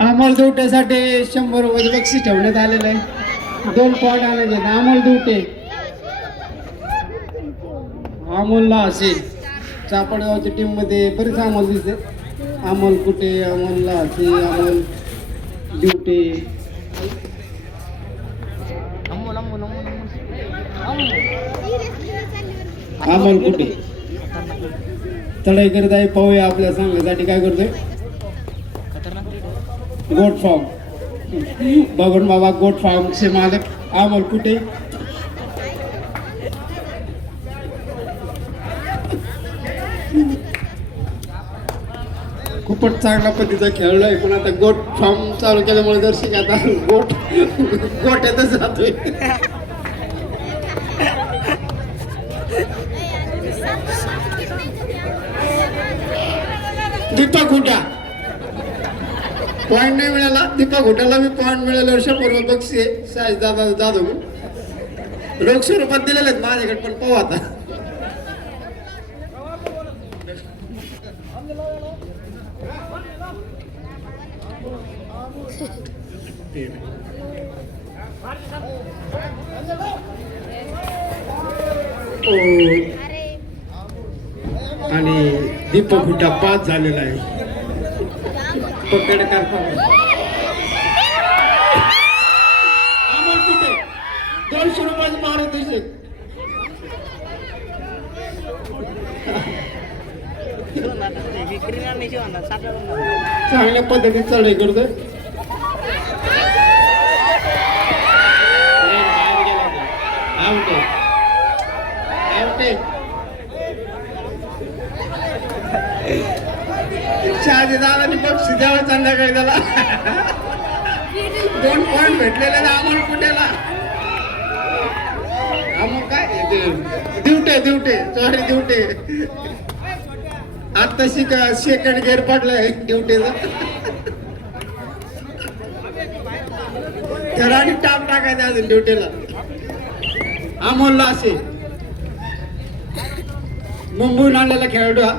अमोल दुट्यासाठी शंभर रुपये बक्षीस ठेवण्यात आलेलं आहे. दोन पॉट आणायचे आहेत. अमोल दुटे. अमोलला असेल. चापडगावच्या टीममध्ये बरेच अमोल दिसते. अमोल कुटे अमोलला असे अमोल दुटे. अमोल कुटे चढाई करत आहे. पाहूया आपल्या संघासाठी काय करतोय. गोट फॉर्म बघून बाबा गोट फॉर्मचे मालक अमोल कुठे? खूपच चांगल्या पद्धतीचा खेळलोय पण आता गोट फॉर्म चालू केल्यामुळे दर्शक आता गोट गोट्यातच जातोय दीपक हुटा पॉईंट नाही मिळाला. दीपक हुटाला मी पॉईंट मिळाले वर्षपूर्व बक्षी आहे. साईज दादा जाधव. लोक स्वरूपात दिलेले आहेत माझ्याकडे पण पाहू आता. ओ, दीपक हुटा पास झालेला आहे. पकड कुठे? दोनशे रुपयाचे मारे दिसे चांगल्या पद्धतीने चढाई करतोय आउट आहे आउट आहे शहाजी दादानी मग शिजावर संध्याकाळी त्याला दोन पॉईंट भेटलेले ना अमोल कुठेला अमोल काय? दिवटे दिवटे सॉरी दिवटे. आता शिक सेकंड गेअर पडलाय दिवटेचा. त्याला आणि टाप टाकायचा अजून ड्युटीला अमोलला असे. मुंबईहून आणलेला खेळाडू हा.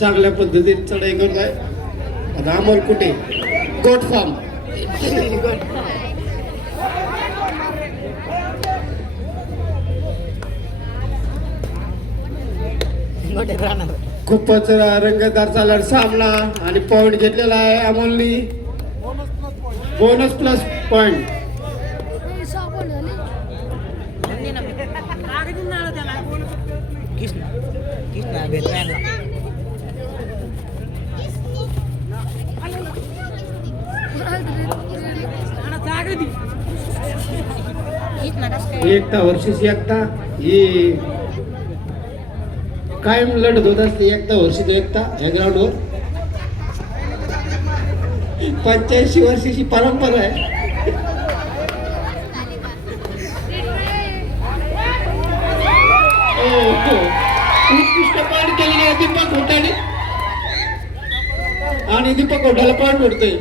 चांगल्या पद्धतीने चढाई करत आहे. रामोल कुठे? गोट फार्म खूपच रंगतदार चालणार सामना आणि पॉइंट घेतलेला आहे अमोलनी. बोनस प्लस पॉइंट एकता वर्षीची एकता ही कायम लढत होत असते. एकता वर्षीच एकता या ग्राउंडवर पंच्याऐंशी वर्षाची परंपरा आहे. हो, हो. उत्कृष्ट पाठ केलेली आहे दीपक होटाने आणि दीपक होटाला पाठ पडतोय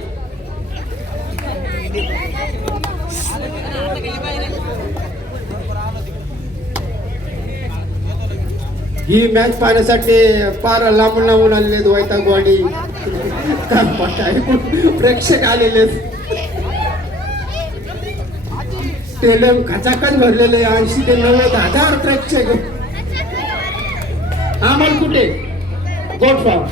ही मॅच पाहण्यासाठी फार लांबून लांबून आलेले आहेत वैतागवाडी कामपाट प्रेक्षक आलेले आहेत. स्टेडियम खचाखच भरलेले ऐंशी ते नव्वद हजार प्रेक्षक. आम्हाला कुठे? गोट फार्म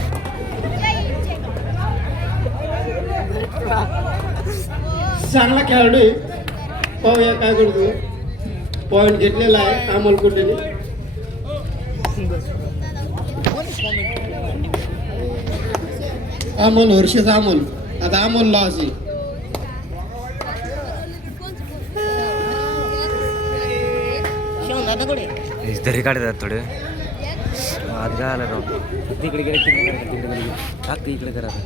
चांगला खेळाडू आहे. पाहूया काय करतो. पॉईंट घेतलेला आहे. अमोल कुठेने अमोल हर्षद अमोल. आता अमोलला असे तरी काढतात थोडे. आत काय आलं राव तिकडे गेले तिकडे करायचं तिकडे गेले. टाक ते इकडे करायचं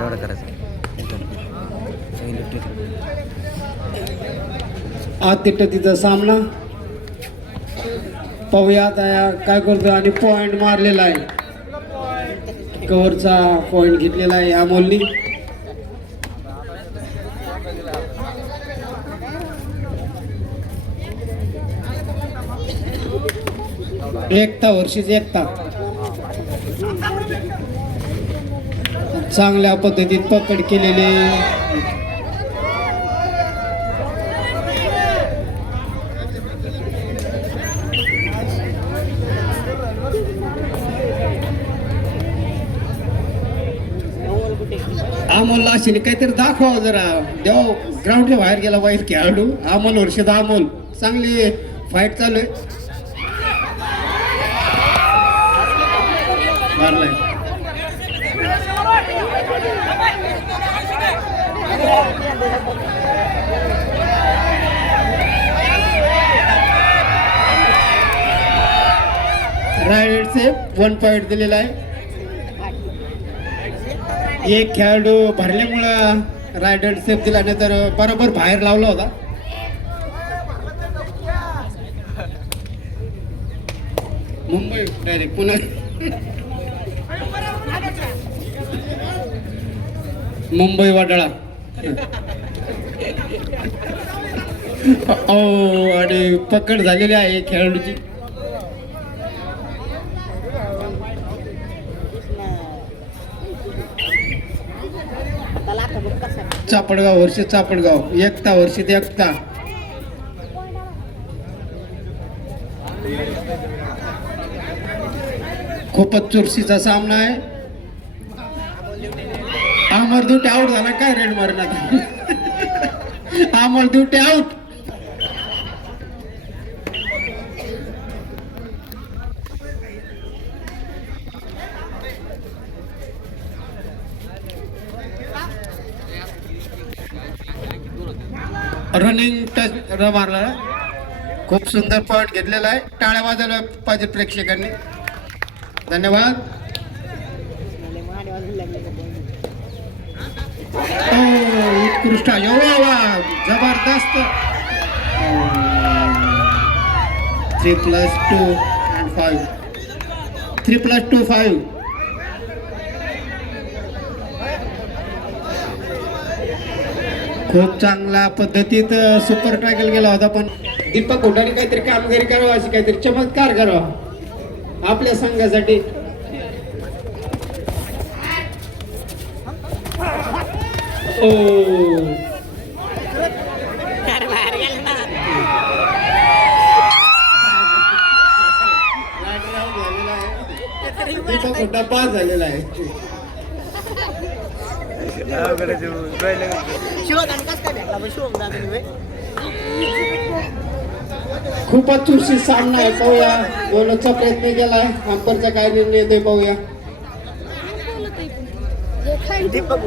एवढं करायचं. आज तिथं. तिचा सामना. पाहूया आता या काय करतो आणि पॉइंट मारलेला आहे. कव्हरचा पॉइंट घेतलेला आहे अमोलनी एकता वर्षीच एकता. चांगल्या पद्धतीत पकड केलेली. अमोलला असेल काहीतरी दाखवा जरा. देव ग्राउंडच्या बाहेर गेला पाहिजे खेळाडू. अमोल वर्षात अमोल. चांगली फाईट चालू आहे. मारलाय. रायडचे वन पॉईंट दिलेला आहे. एक खेळाडू भरल्यामुळं रायडर सेफ दिला नाही तर बरोबर बाहेर लावला होता. मुंबई डायरेक्ट पुन्हा मुंबई वाडळा. ओ हो, आणि पकड झालेली आहे खेळाडूची. चापडगाव वर्षी चापडगाव एकता वर्षी एकता. खूपच चुरशीचा सामना आहे. अमर दुटे आउट झाला काय रेड मारण्यात Amar Dute out running touch र मारला. खूप सुंदर पॉईंट घेतलेला आहे. टाळ्या वाजायला पाहिजे प्रेक्षकांनी. धन्यवाद. हो, उत्कृष्ट हो, वा जबरदस्त. Three plus two and five three plus two five खूप चांगल्या पद्धतीत सुपर टॅकल गेला होता पण दीपक होटाने काहीतरी कामगिरी करावं अशी काहीतरी चमत्कार करावा. आपल्या संघासाठी. ओ. दीपक होटा पास झालेला आहे शिवदान कस काय भेटला पण शिवदान तुम्ही खूपच चुरशी सामना आहे पाहूया. बोलण्याचा प्रयत्न केलाय. अंपरचा काय निर्णय येतोय पाहूया. दीपक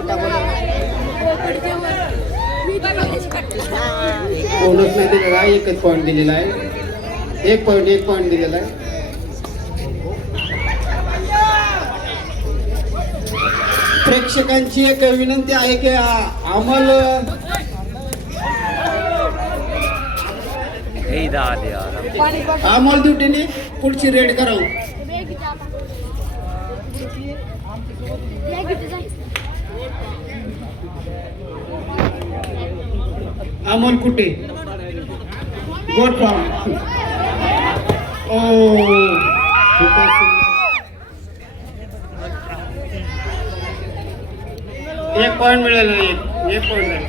नाही दिलेला एकच पॉईंट दिलेला आहे. एक पॉईंट एक पॉईंट दिलेला आहे. प्रेक्षकांची एक विनंती आहे की अमल अमल ड्युटीने पुढची रेड करावं. अमोल कुठे? गोट ओ. पॉईंट मिळाला एक एक पॉईंट मिळाला.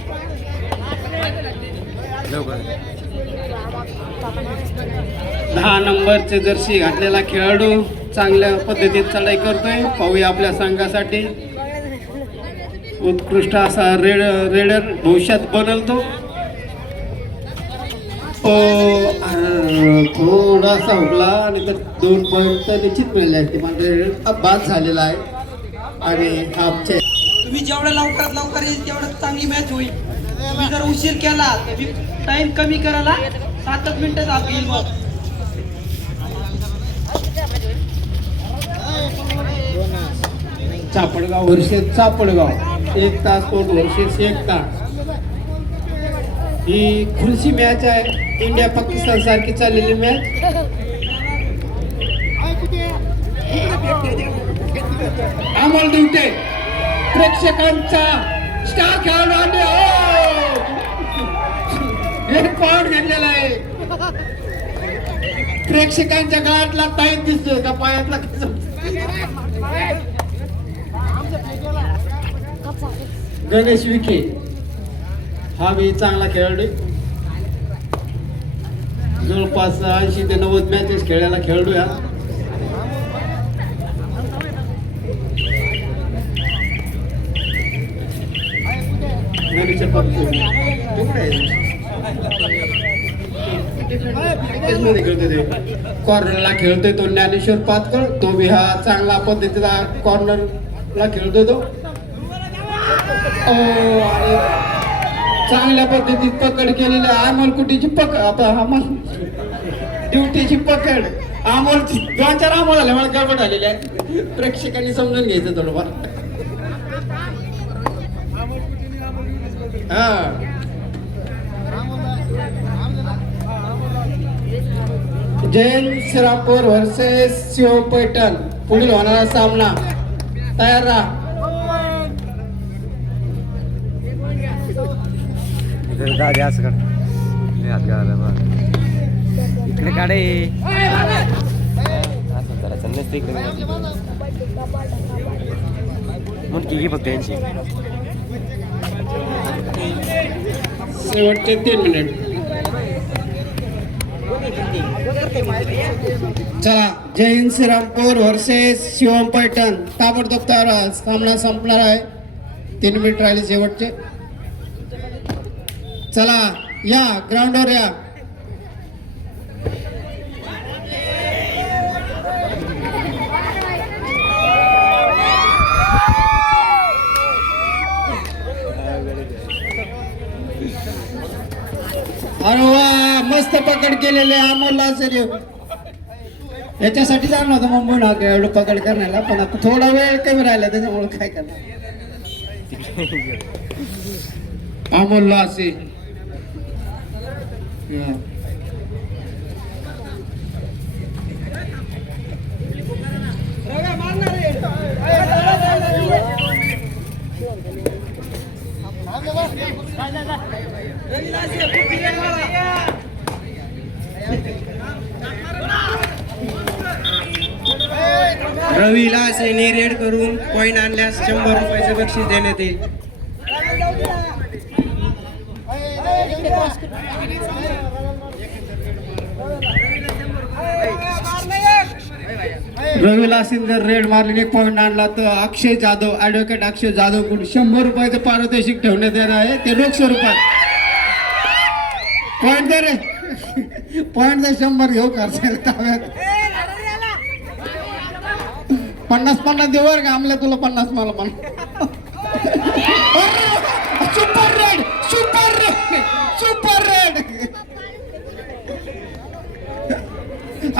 दहा नंबरचे जर्सी घातलेला खेळाडू चांगल्या पद्धतीत चढाई करतोय. पाहूया आपल्या संघासाठी. उत्कृष्ट असा रेड रेडर भविष्यात अं, थोडासा हुकला आणि तर दोन पॉईंट तर निश्चित मिळाले असते मात्र बाद झालेला आहे. आणि हाफचे तुम्ही जेवढं लवकरात लवकर येईल तेवढं चांगली मॅच होईल. तुम्ही जर उशीर केला तर टाइम कमी करायला सातच मिनिटं जात येईल मग. चापडगाव वर्षेत चापडगाव. एक तास कोट वर्षेस एक तास. ही खुलशी मॅच आहे. इंडिया पाकिस्तान सारखी चाललेली मॅच अमोल दिवटे प्रेक्षकांचा स्टार खेळाडू आले हो! एक पॉइंट घेतलेला आहे. प्रेक्षकांच्या गळ्यातला टाईम दिसतोय का? पायातला गणेश विखे हा मी चांगला खेळाडू जवळपास ऐंशी ते नव्वद मॅचेस खेळायला खेळाडू या ते. कॉर्नरला खेळतोय तो ज्ञानेश्वर पातकळ तो बी हा चांगला पद्धतीचा कॉर्नरला खेळतोय तो. चांगल्या पद्धतीत पकड केलेली आहे. अमोल कुटीची पकड? आता अमोल ड्युटीची पकड. अमोलची. दोन चार अमोल आले मला गडबड आलेली आहे. प्रेक्षकांनी समजून घ्यायचं थोडंफार. जैन सिरापूर वर्सेस शिव पैठण पुढील होणारा सामना. तयार राहा. इकडे काढे. असं करायचं इकडे. म्हणून फक्त यांची. शेवटचे तीन मिनिट. चला जय हिंद श्रीरामपूर व्हर्सेस शिवम पैठण. ताबडतोब तयार सामना संपणार आहे. तीन मिनिट राहिले शेवटचे. चला या ग्राउंडवर या. अरे वा मस्त पकड केलेले अमोलला आचार्य याच्यासाठी जाणार होतं मुंबई ना एवढं पकड करण्याला पण आता थोडा वेळ कमी राहिला त्याच्यामुळे काय करणार? अमोल असे हा. रवीला असे रेड करून कॉईन आणल्यास शंभर रुपयाचे बक्षीस देण्यात येईल. रवीला सिंधर जर रेड मारले एक पॉईंट आणला तर अक्षय जाधव ऍडव्होकेट अक्षय जाधवकडून शंभर रुपयाचं पारितोषिक ठेवण्यात येणार आहे. ते रोख स्वरूपात पॉईंट दे पॉईंट दे शंभर घेऊ करशील ताब्यात पन्नास पन्नास देऊ बरं का? आमल्या तुला पन्नास मला पण. Super raid super raid super raid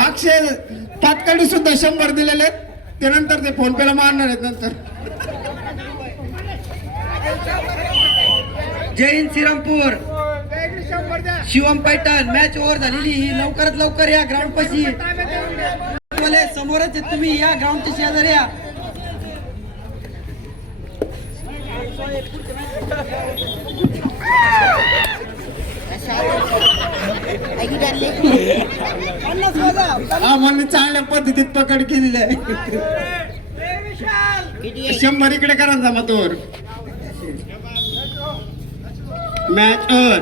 Akshay तात्काळी सुद्धा शंभर दिलेले आहेत. त्यानंतर ते फोन पेला मारणार आहेत नंतर. जय हिंद श्रीरामपूर. शिवम पैठण मॅच ओव्हर झालेली ही. लवकरात लवकर या ग्राउंड पाशी. समोरच तुम्ही. या ग्राउंडच्या शेजारी या. हा चांगल्या पद्धतीत पकड केलेली आहे. शंभर इकडे करा जमा तोर. Match over